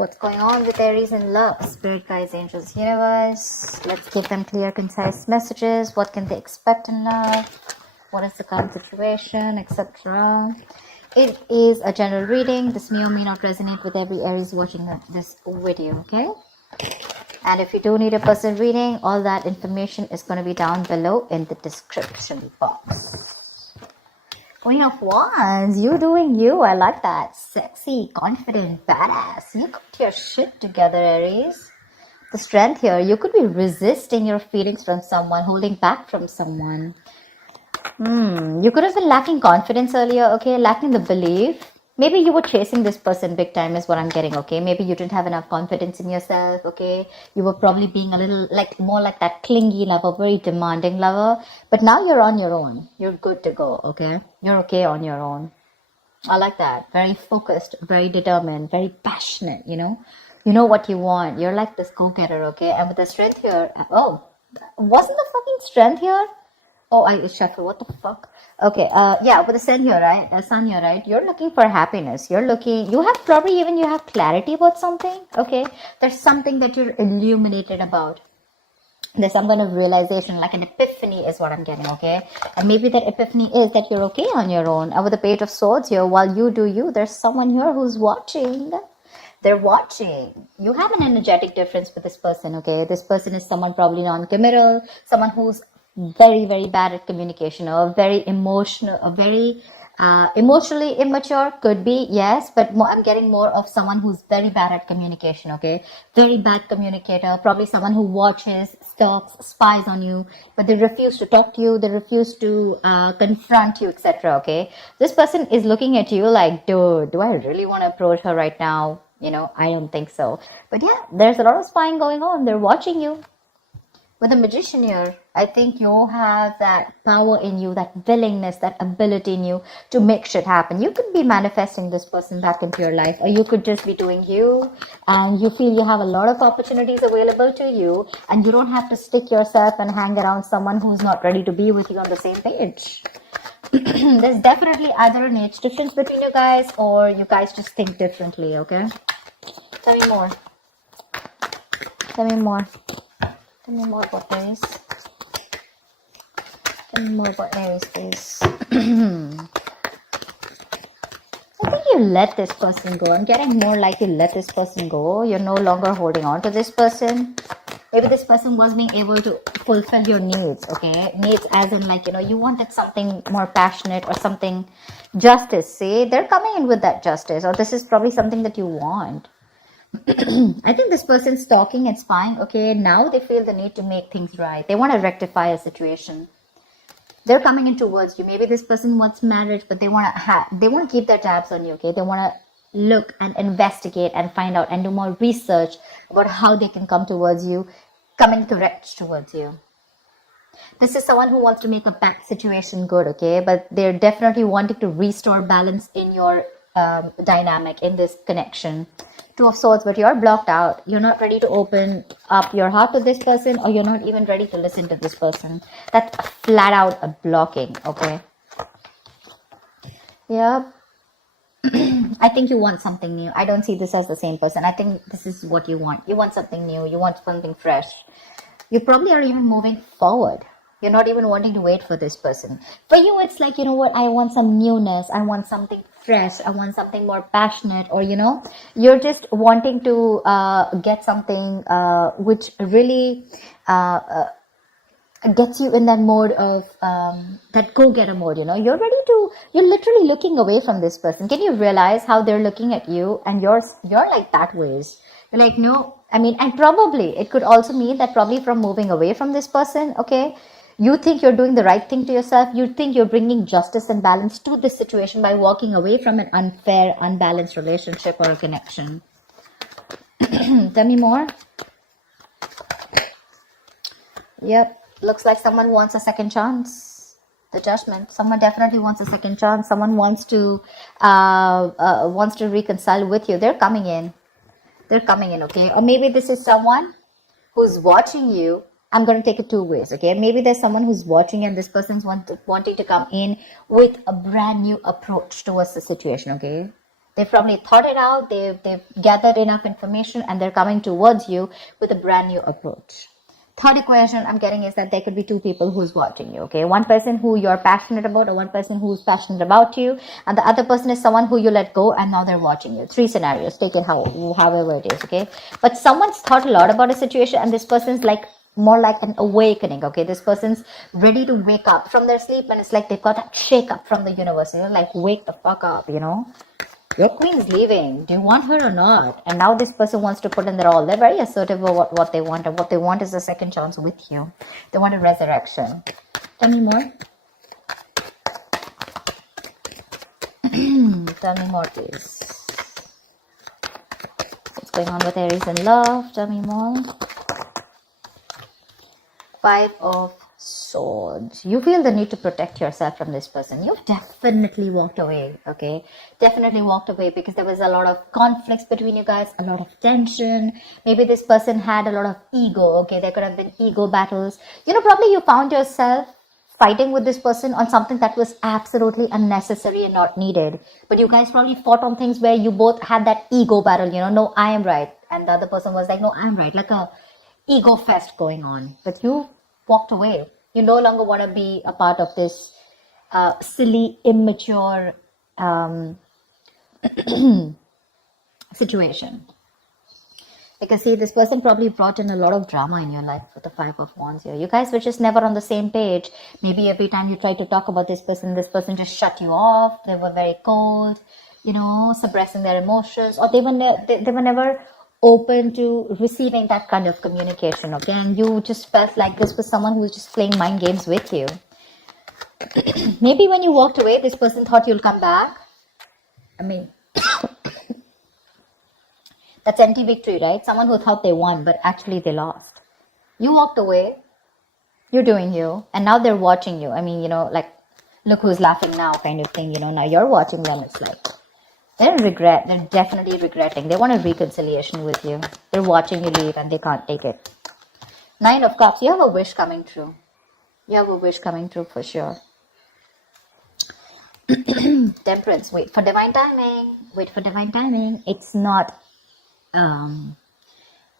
What's going on with Aries in love? Spirit guides, angels, universe. Let's give them clear, concise messages. What can they expect in love? What is the current situation, etc. It is a general reading. This may or may not resonate with every Aries watching this video, okay? And if you do need a personal reading, all that information is going to be down below in the description box. Queen of Wands, you doing you. I like that. Sexy, confident, badass. You got your shit together, Aries. The strength here. You could be resisting your feelings from someone, holding back from someone. You could have been lacking confidence earlier, okay? Lacking the belief. Maybe you were chasing this person big time is what I'm getting, okay? Maybe you didn't have enough confidence in yourself, okay? You were probably being a little more like that clingy lover, very demanding lover. But now you're on your own. You're good to go, okay? You're okay on your own. I like that. Very focused, very determined, very passionate, you know? You know what you want. You're like this go-getter, okay? And with the strength here, oh, wasn't the fucking strength here? Oh, I shuffle. What the fuck? Okay. Yeah, with the sun here, right? You're looking for happiness. You have clarity about something. Okay. There's something that you're illuminated about. There's some kind of realization, like an epiphany is what I'm getting, okay? And maybe that epiphany is that you're okay on your own. And with the Page of Swords here, while you do you, there's someone here who's watching. They're watching. You have an energetic difference with this person, okay? This person is someone probably non-committal, someone who's very, very bad at communication, or very emotional, or very emotionally immature, could be, yes, but I'm getting more of someone who's very bad at communication, okay? Very bad communicator, probably someone who watches, stalks, spies on you, but they refuse to talk to you, they refuse to confront you, etc., okay? This person is looking at you like, dude, do I really want to approach her right now? You know, I don't think so. But yeah, there's a lot of spying going on. They're watching you. With the Magician here, I think you have that power in you, that willingness, that ability in you to make shit happen. You could be manifesting this person back into your life, or you could just be doing you, and you feel you have a lot of opportunities available to you, and you don't have to stick yourself and hang around someone who's not ready to be with you on the same page. There's definitely either an age difference between you guys, or you guys just think differently, okay? Tell me more. Tell me more. Tell me more about Aries. Tell me more about Aries, please. I think you let this person go. I'm getting more like you let this person go. You're no longer holding on to this person. Maybe this person was being able to fulfill your needs, okay? Needs as in like, you know, you wanted something more passionate or something justice. See, they're coming in with that justice, or this is probably something that you want. I think this person's talking and spying, okay? Now they feel the need to make things right. They want to rectify a situation. They're coming in towards you. Maybe this person wants marriage, but they want to keep their tabs on you, okay? They want to look and investigate and find out and do more research about how they can come towards you, coming direct towards you. This is someone who wants to make a bad situation good, okay? But they're definitely wanting to restore balance in your dynamic, in this connection. Two of Swords, but you're blocked out. You're not ready to open up your heart to this person, or you're not even ready to listen to this person. That's flat out a blocking, okay? Yeah. I think you want something new. I don't see this as the same person. I think this is what you want. You want something new. You want something fresh. You probably are even moving forward. You're not even wanting to wait for this person. For you, it's like, you know what? I want some newness. I want something fresh. I want something more passionate, or, you know, you're just wanting to get something which really gets you in that mode of that go-getter mode, you know. You're literally looking away from this person. Can you realize how they're looking at you, and you're like that ways? You're like, no, I mean, and probably it could also mean that probably from moving away from this person, okay, you think you're doing the right thing to yourself. You think you're bringing justice and balance to this situation by walking away from an unfair, unbalanced relationship or a connection. Tell me more. Yep. Looks like someone wants a second chance. The Judgment. Someone definitely wants a second chance. Someone wants to reconcile with you. They're coming in. They're coming in, okay? Or maybe this is someone who's watching you. I'm going to take it two ways, okay? Maybe there's someone who's watching, and this person's wanting to come in with a brand new approach towards the situation, okay? They've probably thought it out, they've gathered enough information, and they're coming towards you with a brand new approach. Third equation I'm getting is that there could be two people who's watching you, okay? One person who you're passionate about, or one person who's passionate about you, and the other person is someone who you let go and now they're watching you. Three scenarios, take it however it is, okay? But someone's thought a lot about a situation, and this person's like more like an awakening, okay? This person's ready to wake up from their sleep, and it's like they've got that shake up from the universe, you know, like wake the fuck up, you know? Your queen's leaving. Do you want her or not? And now this person wants to put in their all. They're very assertive about what they want. And what they want is a second chance with you. They want a resurrection. Tell me more. Tell me more, please. What's going on with Aries in love? Tell me more. Five of Swords. You feel the need to protect yourself from this person. You've definitely walked away, okay? Definitely walked away because there was a lot of conflicts between you guys, a lot of tension. Maybe this person had a lot of ego, okay? There could have been ego battles. You know, probably you found yourself fighting with this person on something that was absolutely unnecessary and not needed. But you guys probably fought on things where you both had that ego battle, you know, no, I am right. And the other person was like, no, I'm right. Like a ego fest going on. But you walked away. You no longer want to be a part of this silly, immature situation. Because see, this person probably brought in a lot of drama in your life with the Five of Wands here. You guys were just never on the same page. Maybe every time you tried to talk about this person just shut you off. They were very cold, you know, suppressing their emotions, or they were never open to receiving that kind of communication, okay? And you just felt like this was someone who was just playing mind games with you. Maybe when you walked away, this person thought you'll come back. I mean, that's empty victory, right? Someone who thought they won, but actually they lost. You walked away, you're doing you, and now they're watching you. I mean, you know, like, look who's laughing now kind of thing, you know, now you're watching them. It's like, they're definitely regretting. They want a reconciliation with you. They're watching you leave and they can't take it. Nine of Cups, you have a wish coming true. You have a wish coming true for sure. Temperance, wait for divine timing. Wait for divine timing. It's not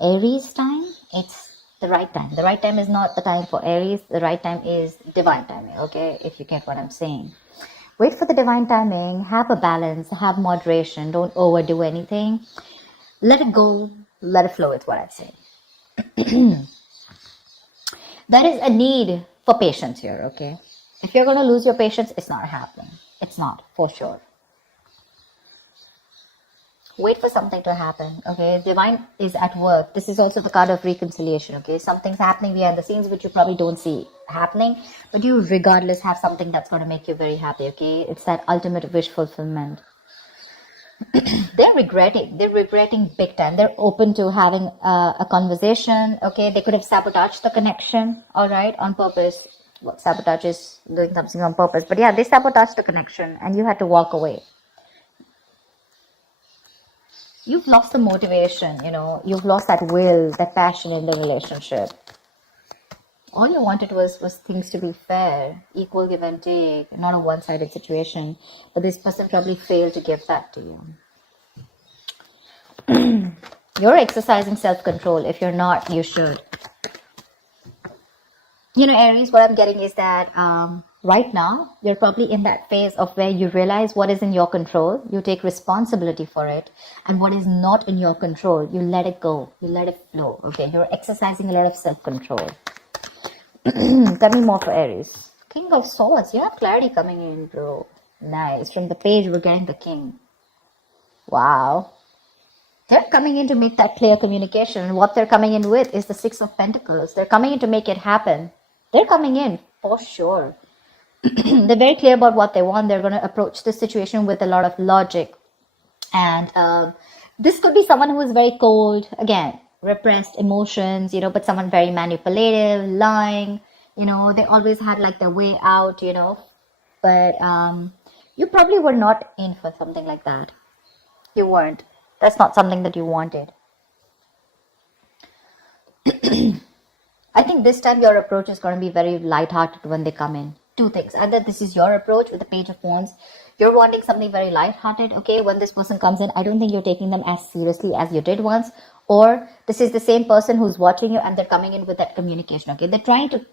Aries time. It's the right time. The right time is not the time for Aries. The right time is divine timing, okay? If you get what I'm saying. Wait for the divine timing, have a balance, have moderation, don't overdo anything. Let it go, let it flow is what I'd say. There is a need for patience here, okay? If you're going to lose your patience, it's not happening. It's not, for sure. Wait for something to happen, okay? Divine is at work. This is also the card of reconciliation, okay? Something's happening behind the scenes which you probably don't see happening, but you regardless have something that's going to make you very happy, okay? It's that ultimate wish fulfillment. They're regretting big time. They're open to having a conversation, okay? They could have sabotaged the connection, all right, on purpose. Well, sabotage is doing something on purpose, but yeah, they sabotaged the connection and you had to walk away. You've lost the motivation, you know, you've lost that will, that passion in the relationship. All you wanted was things to be fair, equal give and take, not a one-sided situation. But this person probably failed to give that to you. You're exercising self-control. If you're not, you should. You know, Aries, what I'm getting is that right now, you're probably in that phase of where you realize what is in your control. You take responsibility for it. And what is not in your control, you let it go. You let it flow. Okay, you're exercising a lot of self-control. Tell me more for Aries. King of Swords. You have clarity coming in, bro. Nice. From the page, we're getting the King. Wow. They're coming in to make that clear communication. And what they're coming in with is the Six of Pentacles. They're coming in to make it happen. They're coming in for sure. They're very clear about what they want. They're going to approach this situation with a lot of logic. And this could be someone who is very cold. Again, repressed emotions, you know, but someone very manipulative, lying. You know, they always had like their way out, you know. But you probably were not in for something like that. You weren't. That's not something that you wanted. I think this time your approach is going to be very lighthearted when they come in two things. Either this is your approach with the Page of Wands. You're wanting something very light-hearted, okay? When this person comes in, I don't think you're taking them as seriously as you did once. Or this is the same person who's watching you and they're coming in with that communication, okay? They're trying to,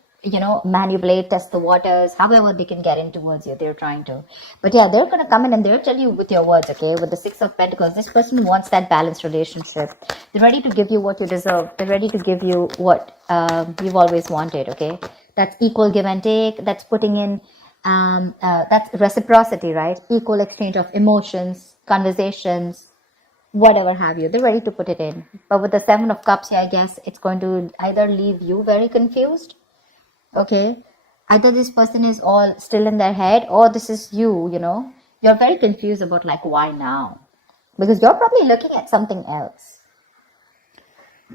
manipulate, test the waters, however they can get in towards you. They're trying to. But yeah, they're going to come in and they'll tell you with your words, okay? With the Six of Pentacles, this person wants that balanced relationship. They're ready to give you what you deserve. They're ready to give you what you've always wanted, okay? That's equal give and take. That's putting in, that's reciprocity, right? Equal exchange of emotions, conversations, whatever have you. They're ready to put it in. But with the Seven of Cups here, I guess it's going to either leave you very confused, okay? Either this person is all still in their head, or this is you, you're very confused about like, why now? Because you're probably looking at something else.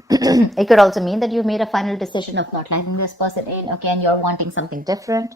It could also mean that you made a final decision of not letting this person in, okay, and you're wanting something different.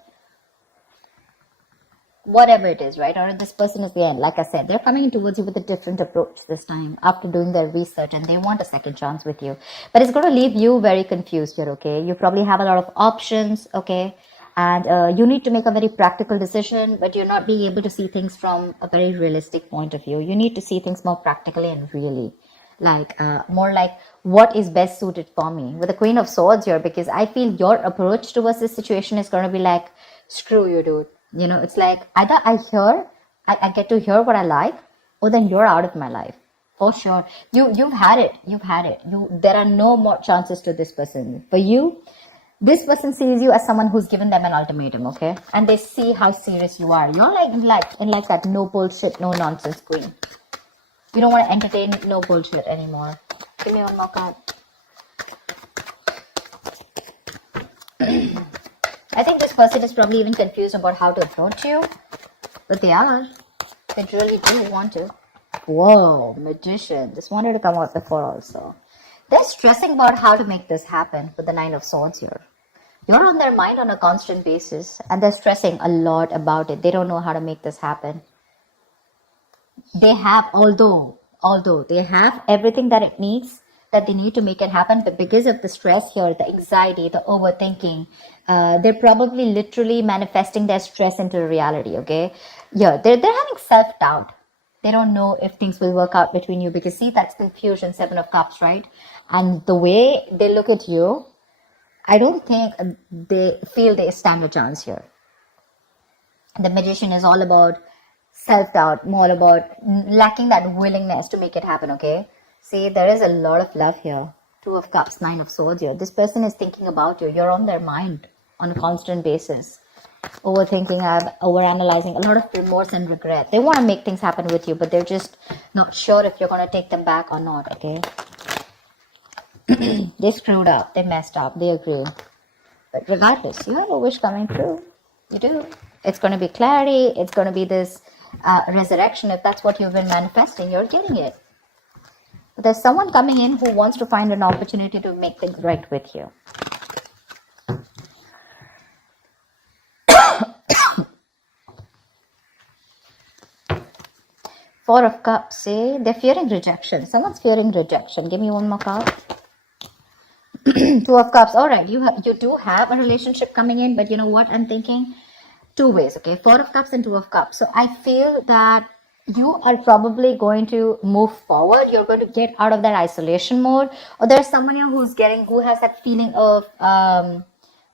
Whatever it is, right? Or this person is the end. Like I said, they're coming towards you with a different approach this time after doing their research, and they want a second chance with you. But it's going to leave you very confused here, okay? You probably have a lot of options, okay? And you need to make a very practical decision, but you're not being able to see things from a very realistic point of view. You need to see things more practically and really. Like, more like what is best suited for me. With the Queen of Swords here, because I feel your approach towards this situation is going to be like, screw you, dude. It's like either I get to hear what I like, or then you're out of my life. For sure. You've had it. There are no more chances to this person. For you, this person sees you as someone who's given them an ultimatum, okay? And they see how serious you are. You're like that no bullshit, no nonsense queen. You don't want to entertain no bullshit anymore. Give me one more card. I think this person is probably even confused about how to approach you. But they are. They really do want to. Whoa, Magician. This wanted to come out before also. They're stressing about how to make this happen with the Nine of Swords here. You're on their mind on a constant basis. And they're stressing a lot about it. They don't know how to make this happen. They have, although they have everything that it needs, that they need to make it happen, but because of the stress here, the anxiety, the overthinking, they're probably literally manifesting their stress into reality, okay? Yeah, they're having self-doubt. They don't know if things will work out between you, because see, that's confusion, Seven of Cups, right? And the way they look at you, I don't think they feel they stand a chance here. The Magician is all about self-doubt, more about lacking that willingness to make it happen, okay? See, there is a lot of love here. Two of Cups, Nine of Swords here. This person is thinking about you. You're on their mind on a constant basis. Overthinking, overanalyzing, a lot of remorse and regret. They want to make things happen with you, but they're just not sure if you're going to take them back or not, okay? They screwed up. They messed up. They agree. But regardless, you have a wish coming true. You do. It's going to be clarity. It's going to be this resurrection. If that's what you've been manifesting, you're getting it. But there's someone coming in who wants to find an opportunity to make things right with you. Four of Cups, see? They're fearing rejection. Someone's fearing rejection. Give me one more card. Two of Cups. All right, you do have a relationship coming in, but you know what I'm thinking? Two ways, okay? Four of Cups and Two of Cups. So I feel that you are probably going to move forward. You're going to get out of that isolation mode. Or there's someone here who has that feeling of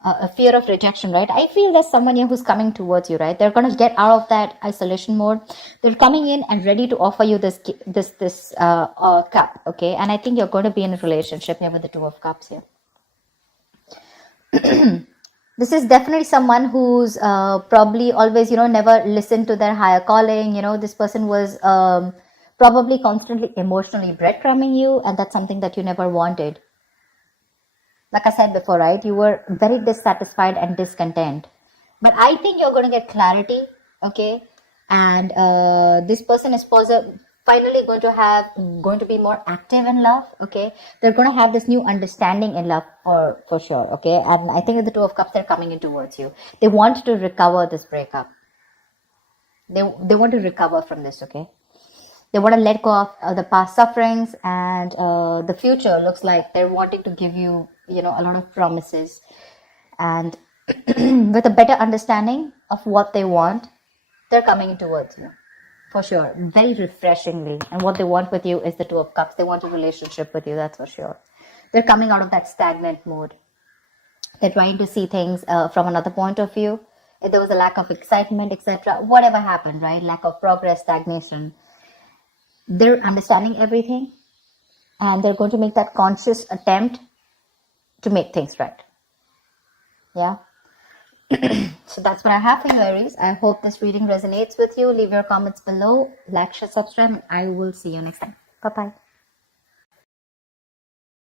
a fear of rejection, right? I feel there's someone here who's coming towards you, right? They're going to get out of that isolation mode. They're coming in and ready to offer you this cup, okay? And I think you're going to be in a relationship here with the Two of Cups here. This is definitely someone who's probably always, never listened to their higher calling. This person was probably constantly emotionally breadcrumbing you, and that's something that you never wanted. Like I said before, right? You were very dissatisfied and discontent. But I think you're going to get clarity, okay? And this person is finally going to be more active in love, okay? They're going to have this new understanding in love for sure, okay? And I think with the Two of Cups, they're coming in towards you. They want to recover this breakup. They want to recover from this, okay? They want to let go of the past sufferings, and the future looks like they're wanting to give you, a lot of promises. And with a better understanding of what they want, they're coming towards you. For sure. Very refreshingly. And what they want with you is the Two of Cups. They want a relationship with you, that's for sure. They're coming out of that stagnant mode. They're trying to see things from another point of view. If there was a lack of excitement, etc., whatever happened, right? Lack of progress, stagnation. They're understanding everything. And they're going to make that conscious attempt to make things right. Yeah. So that's what I have for you, Aries. I hope this reading resonates with you. Leave your comments below. Like, share, subscribe. And I will see you next time. Bye-bye.